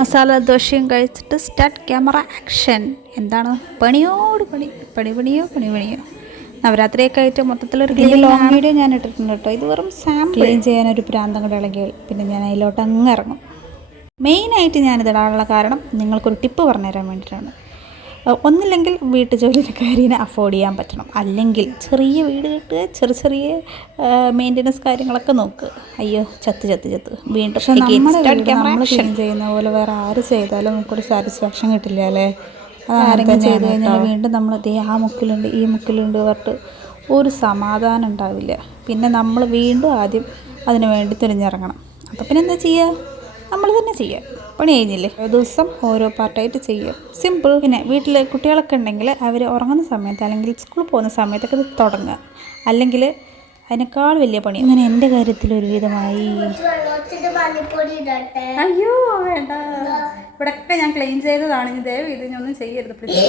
മസാല ദോശയും കഴിച്ചിട്ട് start camera action. എന്താണ് പണിയോട് പണി, പണിയോ. നവരാത്രിയൊക്കെ ആയിട്ട് മൊത്തത്തിലൊരു ലോങ് വീഡിയോ ഞാൻ ഇട്ടിട്ടുണ്ട് കേട്ടോ. ഇത് വെറും സാമ്പിൾ. ക്ലീൻ ചെയ്യാനൊരു പ്രാന്തം കൂടെ ഇളകിയാൽ പിന്നെ ഞാൻ അതിലോട്ട് അങ്ങ് ഇറങ്ങും. മെയിനായിട്ട് ഞാനിതിടാനുള്ള കാരണം നിങ്ങൾക്കൊരു ടിപ്പ് പറഞ്ഞുതരാൻ വേണ്ടിയിട്ടാണ്. ഒന്നില്ലെങ്കിൽ വീട്ടു ജോലിയുടെ കാര്യം അഫോർഡ് ചെയ്യാൻ പറ്റണം, അല്ലെങ്കിൽ ചെറിയ വീട് കിട്ടുക, ചെറിയ മെയിൻ്റനൻസ് കാര്യങ്ങളൊക്കെ നോക്കുക. അയ്യോ ചത്ത് വീണ്ടും. പക്ഷേ നമ്മൾ ക്ലീൻ ചെയ്യുന്ന പോലെ വേറെ ആര് ചെയ്താലും നമുക്കൊരു സാറ്റിസ്ഫാക്ഷൻ കിട്ടില്ല അല്ലേ. ആരെങ്കിലും ചെയ്ത് കഴിഞ്ഞാൽ വീണ്ടും നമ്മൾ ആ മുക്കിലുണ്ട് ഈ മുക്കിലുണ്ട് പറഞ്ഞിട്ട് ഒരു സമാധാനം ഉണ്ടാവില്ല. പിന്നെ നമ്മൾ വീണ്ടും ആദ്യം അതിന് വേണ്ടി തുനിഞ്ഞിറങ്ങണം. അപ്പോൾ പിന്നെ എന്താ ചെയ്യുക, നമ്മൾ തന്നെ ചെയ്യുക. പണി കഴിഞ്ഞില്ലേ, ഒരു ദിവസം ഓരോ പാർട്ടായിട്ട് ചെയ്യും, സിമ്പിൾ. പിന്നെ വീട്ടിൽ കുട്ടികളൊക്കെ ഉണ്ടെങ്കിൽ അവർ ഉറങ്ങുന്ന സമയത്ത് അല്ലെങ്കിൽ സ്കൂളിൽ പോകുന്ന സമയത്തൊക്കെ ഇത് തുടങ്ങുക, അല്ലെങ്കിൽ അതിനേക്കാൾ വലിയ പണി. അങ്ങനെ എൻ്റെ കാര്യത്തിൽ ഒരുവിധമായി. അയ്യോ വേണ്ട, ഇവിടെയൊക്കെ ഞാൻ ക്ലീൻ ചെയ്തതാണ്. ദയവ് ഇത് ഒന്നും ചെയ്യരുത് പ്ലീസ്.